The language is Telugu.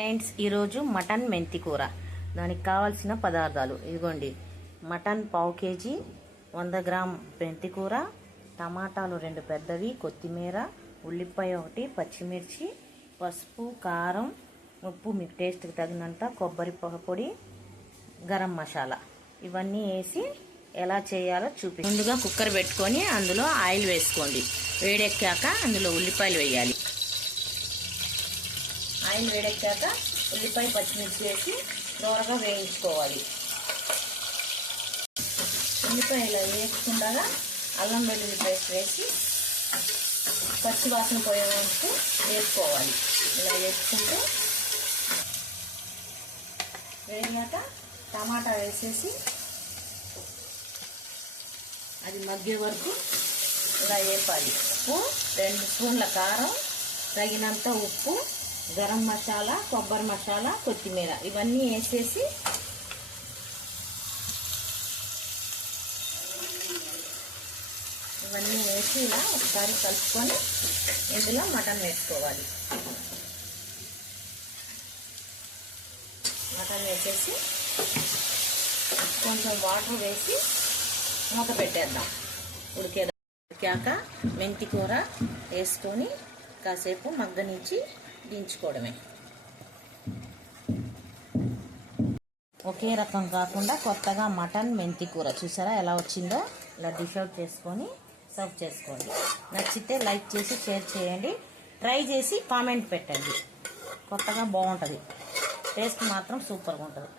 ఫ్రెండ్స్, ఈరోజు మటన్ మెంతి కూర. దానికి కావాల్సిన పదార్థాలు ఇదిగోండి. మటన్ పావు కేజీ, 100 గ్రామ్ మెంతి కూర, టమాటాలు 2 పెద్దవి, కొత్తిమీర, ఉల్లిపాయ 1, పచ్చిమిర్చి, పసుపు, కారం, ఉప్పు మీకు టేస్ట్కి తగినంత, కొబ్బరి పొడి, గరం మసాలా ఇవన్నీ వేసి ఎలా చేయాలో చూపి. ముందుగా కుక్కర్ పెట్టుకొని అందులో ఆయిల్ వేసుకోండి. వేడెక్కాక అందులో ఉల్లిపాయలు వేయాలి. ఆయిల్ వేడెక్కాక ఉల్లిపాయ పచ్చిమిర్చి వేసి దోరగా వేయించుకోవాలి. ఉల్లిపాయలు వేసుకుండగా అల్లం వెల్లుల్లి పేస్ట్ వేసి పచ్చి వాసన పోయే వరకు వేసుకోవాలి. ఇలా వేసుకుంటూ వేగాక టమాటా వేసేసి అది మగ్గే వరకు ఇలా వేపాలి. ఉప్పు 2 స్పూన్ల కారం, తగినంత ఉప్పు, గరం మసాలా, కొబ్బరి మసాలా, కొత్తిమీర ఇవన్నీ వేసేసి ఇలా ఒకసారి కలుపుకొని ఇందులో మటన్ వేసుకోవాలి. మటన్ వేసేసి కొంచెం వాటర్ వేసి మూత పెట్టేద్దాం. ఉడికాక మెంతి కూర వేసుకొని కాసేపు మగ్గనిచ్చి దించుకోవడమే. ఒకే రకం కాకుండా కొత్తగా మటన్ మెంతి కూర చూసారా ఎలా వచ్చిందో? ఇలా డిష్ అవుట్ చేసుకొని సర్వ్ చేసుకోండి. నచ్చితే లైక్ చేసి షేర్ చేయండి. ట్రై చేసి కామెంట్ పెట్టండి. కొత్తగా బాగుంటుంది. టేస్ట్ మాత్రం సూపర్గా ఉంటుంది.